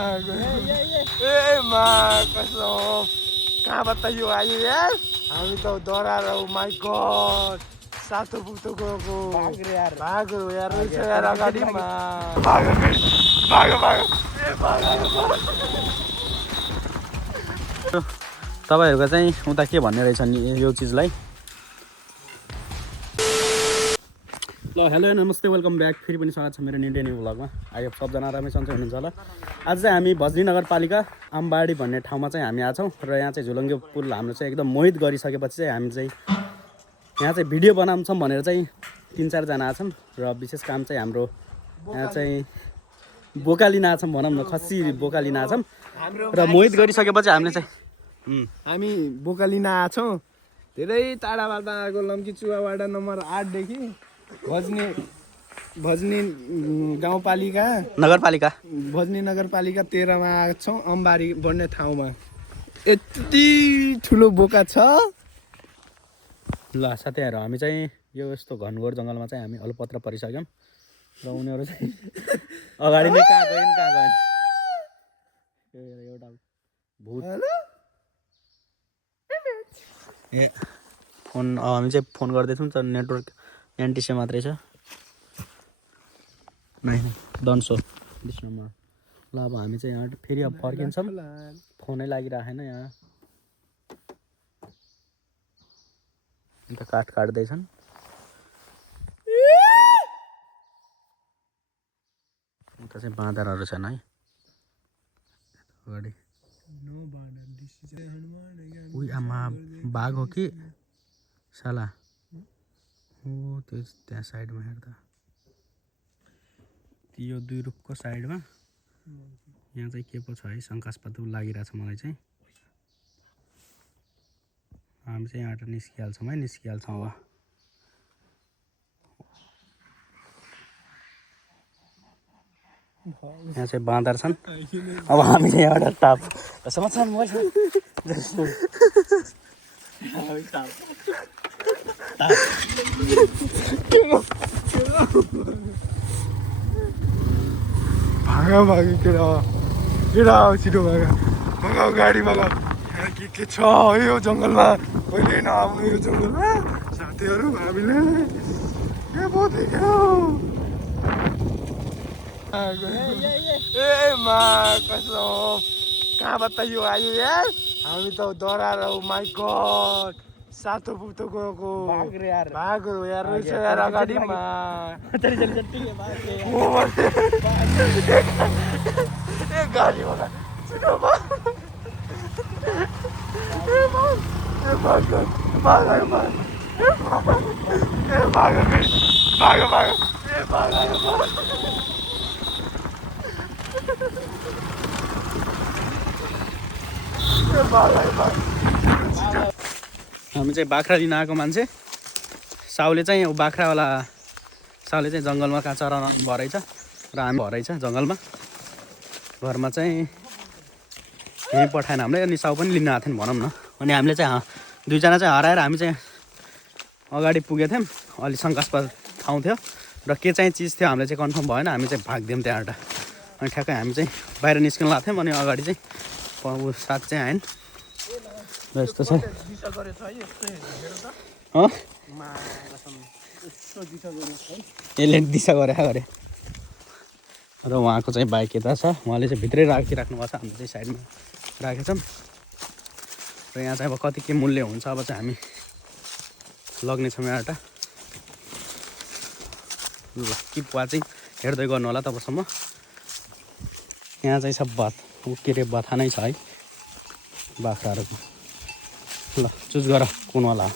ए माँ कसम कहाँबाट यो आयो यार हामी त डराएर माई गड सातो पुग्दो गएको भागो यार रहेछ यार अगाडिमा भागो भागो भागो तपाईहरुको चाहिँ उता के भन्ने रहेछ नि यो चीजलाई ल हेलो नमस्ते वेलकम ब्याक फेरि पनि स्वागत छ मेरो निडे न्यू भ्लगमा आई होप सबजना राम्रै सन्चै हुनुहुन्छ होला आज चाहिँ हामी भजनी नगरपालिका आमबाडी भन्ने ठाउँमा चाहिँ हामी आछौँ र यहाँ चाहिँ झुलङ्गे पुल हाम्रो चाहिँ एकदम मोहित गरिसकेपछि चाहिँ हामी चाहिँ यहाँ चाहिँ भिडियो बनाउँछौँ भनेर चाहिँ 3-4 जना आछौँ र विशेष काम चाहिँ हाम्रो यहाँ चाहिँ बोका लिन आछौँ भनौँ न खसी बोका लिन आछौँ र मोहित गरिसकेपछि हामीले चाहिँ हामी बोका लिन आछौँ धेरै टाढाबाट आएको लम्की चुवावाडा नम्बर 8 देखि भजनी गाउँपालिका भजनी नगरपालिका 13 मा आएको छौँ अम्बारी भन्ने ठाउँमा यति ठुलो बोका छ ल साथीहरु हामी चाहिँ यो यस्तो घनघोर जङ्गलमा चाहिँ हामी अलपत्र परिसक्यौँ र उनीहरू चाहिँ अगाडि नै कहाँ गएन एउटा भूत ए फोन हामी चाहिँ फोन गर्दैछौँ तर नेटवर्क एनटिसी मात्रै छ नै डोन्ट सो दिस नम्बर ल अब हामी चाहिँ यहाँ फेरि अब फर्किन्छौँ फोनै लागिरहेन यहाँ अन्त काठ काट्दैछन् उता चाहिँ बाँदरहरू छन् है अगाडि उही आमा बाघ हो कि साला हो त्यो त्यहाँ साइडमा हेर्दा यो 2 रुखको साइडमा यहाँ चाहिँ के पो छ है शङ्कास्पद लागिरहेछ मलाई चाहिँ हामी चाहिँ यहाँबाट निस्किहाल्छौँ है निस्किहाल्छौँ अब यहाँ चाहिँ बाँदर छन् अब हामी चाहिँ यहाँबाट टाप समाचार भागा केटा छिटो भगाऊ गाडी भगाऊ के छ यो जङ्गलमा कहिले नआउनु यो जङ्गलमा साथीहरू हामीले के पो देख्यो ए माँ कसम कहाँबाट यो आयो यार हामी त डराएर माई गड सातो पुग्दो गएको भागो यार रहेछ यार अगाडिमा ए गाडी होला छिटो हामी चाहिँ बाख्रा लिन आएको मान्छे साउले चाहिँ बाख्रावाला साउले चाहिँ जङ्गलमा कहाँ चराउन भरेछ र हामी भरेछ जङ्गलमा घरमा चाहिँ यहीँ पठाएन हामीले अनि साउ पनि लिन आएको थियौँ भनौँ न अनि हामीले चाहिँ 2 जना चाहिँ हराएर हामी चाहिँ अगाडि पुगेको थियौँ अलि शङ्कास्पद ठाउँ थियो र के चाहिँ चिज थियो हामीले चाहिँ कन्फर्म भएन हामी चाहिँ भाग्दियौँ त्यहाँबाट अनि ठ्याक्कै हामी चाहिँ बाहिर निस्किन लाग्थ्यौँ अनि अगाडि चाहिँ साथ चाहिँ आएन र यस्तो छ यसले दिशा गरे र उहाँको चाहिँ बाइक यता छ उहाँले चाहिँ भित्रै राखिराख्नु भएको छ हामीले चाहिँ साइडमा राखेछौँ र यहाँ चाहिँ अब कति के मूल्य हुन्छ अब चाहिँ हामी लग्नेछौँ यहाँबाट ल कि पुवा चाहिँ हेर्दै गर्नु होला तबसम्म यहाँ चाहिँ सब के अरे बथा नै छ है बाख्राहरूको ल चुज गर कुनवाला ल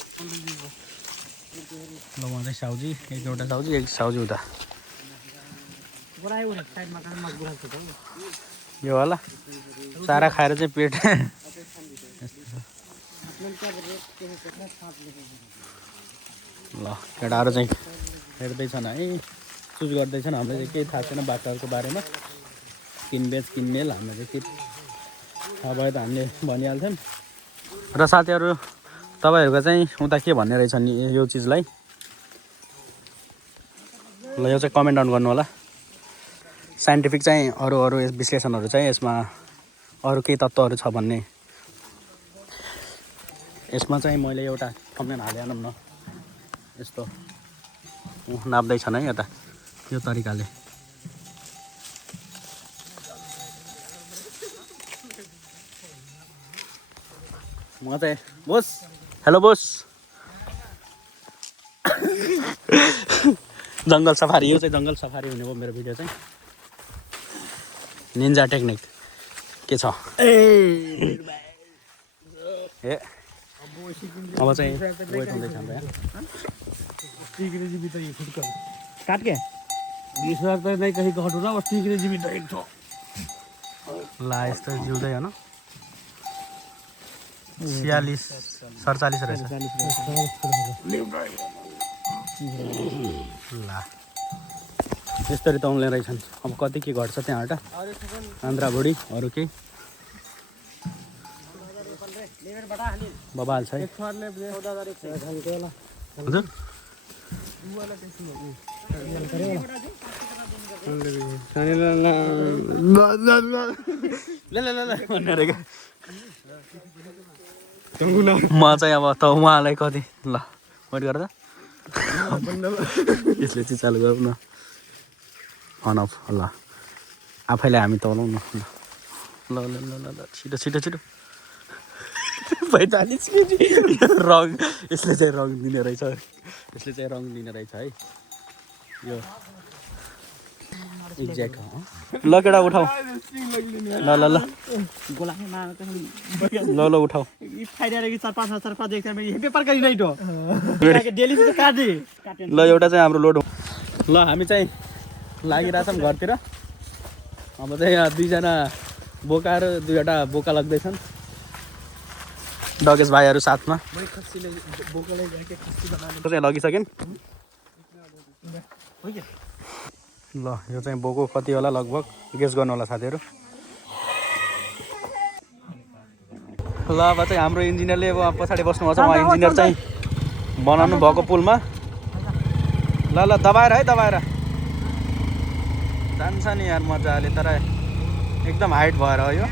उहाँ चाहिँ साउजी एउटा साउजी एक साउजी उता यो होला चारा खाएर चाहिँ पेट ल केटाहरू चाहिँ हेर्दैछन् है चुज गर्दैछन् हामीलाई चाहिँ केही थाहा छैन बाख्राहरूको बारेमा किनमेल हामीलाई चाहिँ के थाहा भयो त हामीले भनिहाल्छौँ र साथीहरू तपाईहरुको चाहिँ उता के भन्ने रहेछ नि यो चीजलाई ल यो चाहिँ कमेन्ट डाउन गर्नु होला साइन्टिफिक चाहिँ अरू विश्लेषणहरू चाहिँ यसमा अरू केही तत्त्वहरू छ भन्ने। यसमा चाहिँ मैले एउटा थम्बनेल हालिहालौँ न। यस्तो नाप्दैछन् है यता यो तरिकाले। म चाहिँ बोस, हेलो बोस। जङ्गल सफारी, यो चाहिँ जङ्गल सफारी हुने भयो मेरो भिडियो चाहिँ। निन्जा टेक्निक के छ ए अब चाहिँ वेट हुँदैछ हाम्रो यहाँ। काट के नहीं कहीं घटो ना बस 3 GB तो एक ठो ला यस्तो जिउँदै होइन 46 47 रहेछ ला यसरी त आउँदै रहेछन्। अब कति के घट्छ त्यहाँबाट आन्द्रा भुडी अरू केही बबाल छ है हजुर। म चाहिँ अब त उहाँलाई कति ल वेट गर्दा यसले चाहिँ चालु गरौँ न अन अफ ल आफैलाई हामी तौलाउँ न ल ल ल ल ल छिटो छिटो छिटो 45 केजी रङ यसले चाहिँ रङ दिने रहेछ है यो एक्ज्याक्ट हो। ल केटा उठाऊ ल ल ल ल ल उठाऊ ल एउटा चाहिँ हाम्रो लोड ल हामी चाहिँ लागिरहेछौँ घरतिर। अब चाहिँ यहाँ 2 जना बोका र 2वटा बोका लाग्दैछन् डगेश भाइहरू साथमा चाहिँ लगिसकेन्। ल यो चाहिँ बोको कति होला लगभग गेस गर्नु होला साथीहरू। ल अब चाहिँ हाम्रो इन्जिनियरले अब पछाडि बस्नुभएको छ। उहाँ इन्जिनियर चाहिँ बनाउनु भएको पुलमा ल ल दबाएर है दबाएर जान्छ नि यार मजाले तर एकदम हाइट भएर हो यो।